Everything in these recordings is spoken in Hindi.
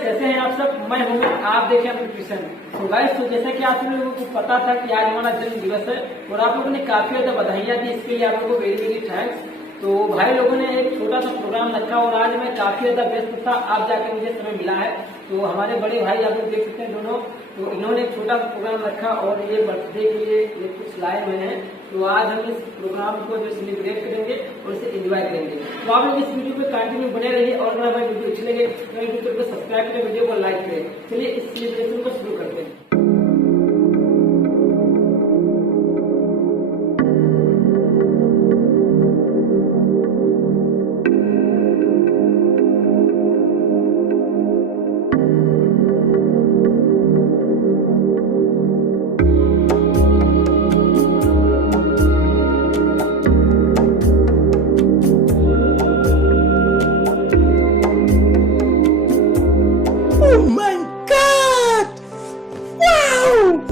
कैसे हैं आप सब। मैं हूँ, आप देखें इलेक्ट्रिशियन। तो गाइस, तो जैसा कि आप लोगों को पता था कि आज हमारा जन्म दिवस है और आप लोगों ने काफी ज्यादा बधाइयाँ दी, इसके लिए आप लोगों को वेरी वेरी थैंक्स। तो भाई लोगों ने एक छोटा सा प्रोग्राम रखा और आज मैं काफी ज्यादा व्यस्त था, आज जाकर मुझे समय मिला है। तो हमारे बड़े भाई आप लोग देख सकते हैं दोनों, तो इन्होंने एक छोटा सा प्रोग्राम रखा और ये बर्थडे के लिए ये कुछ लाए हुए हैं। तो आज हम इस प्रोग्राम को जो सेलिब्रेट करेंगे और इसे एंजॉय करेंगे। तो आप लोग इस वीडियो पे कंटिन्यू बने रहिए और अगर हमारी वीडियो अच्छी लगे तो यूट्यूब को सब्सक्राइब करें, वीडियो को लाइक करें। चलिए इस सेलिब्रेशन को शुरू करते हैं। Oh my God! Wow!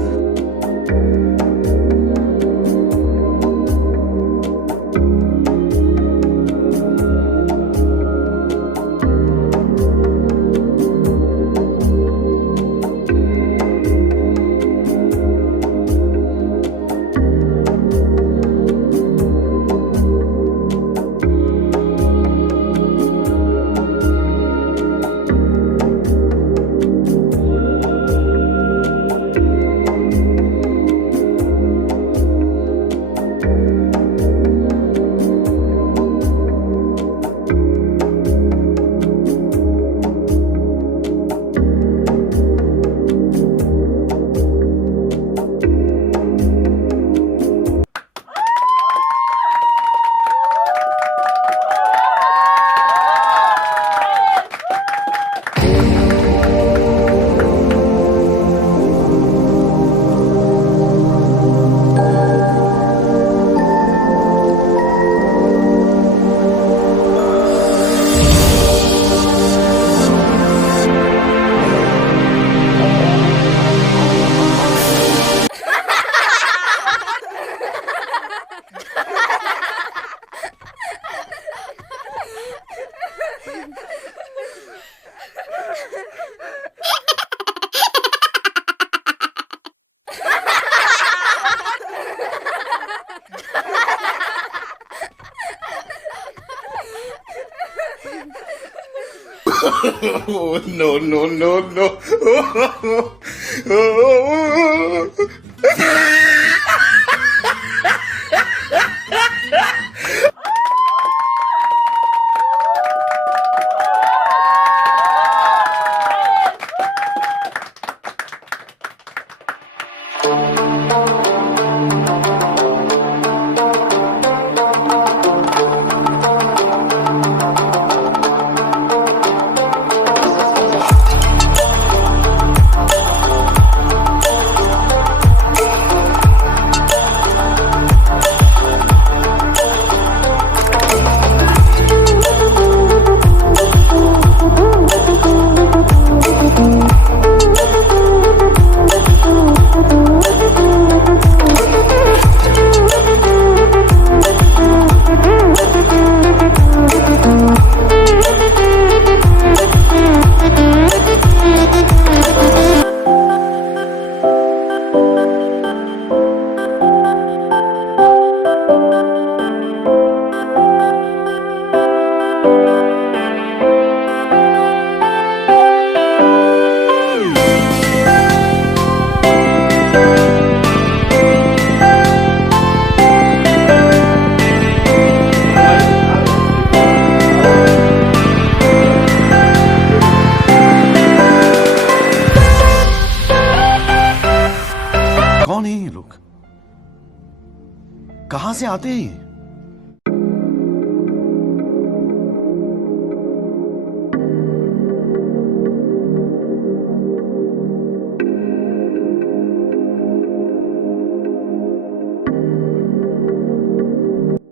Oh, no, no, no, no. कौन है ये लोग? कहां से आते हैं ये?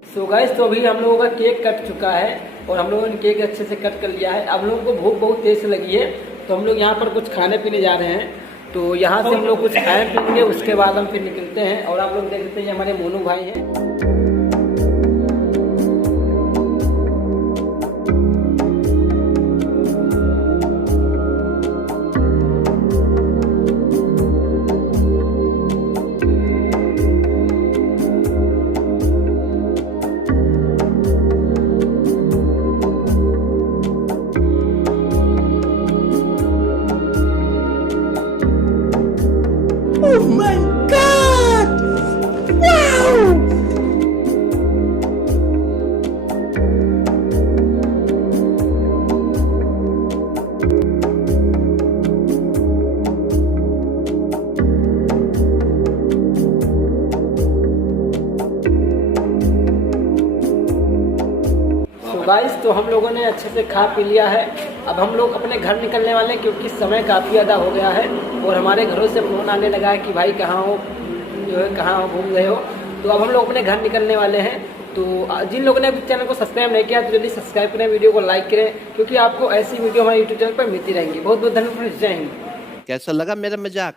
सो गाइस, तो अभी हम लोगों का केक कट चुका है और हम लोगों ने केक अच्छे से कट कर लिया है। अब हम लोगों को भूख बहुत तेज से लगी है, तो हम लोग यहाँ पर कुछ खाने पीने जा रहे हैं। तो यहाँ से हम लोग कुछ खाए पीएंगे, उसके बाद हम फिर निकलते हैं। और आप लोग देख सकते हैं हमारे मोनू भाई हैं। गाइस तो हम लोगों ने अच्छे से खा पी लिया है। अब हम लोग अपने घर निकलने वाले हैं क्योंकि समय काफ़ी ज़्यादा हो गया है और हमारे घरों से फोन आने लगा है कि भाई कहाँ हो, जो है कहाँ घूम गए हो। तो अब हम लोग अपने घर निकलने वाले हैं। तो जिन लोगों ने अभी चैनल को सब्सक्राइब नहीं किया तो जल्दी सब्सक्राइब करें, वीडियो को लाइक करें, क्योंकि आपको ऐसी वीडियो हमारे यूट्यूब चैनल पर मिलती रहेंगी। बहुत बहुत धन्यवाद। जय हिंद। कैसा लगा मेरा मजाक?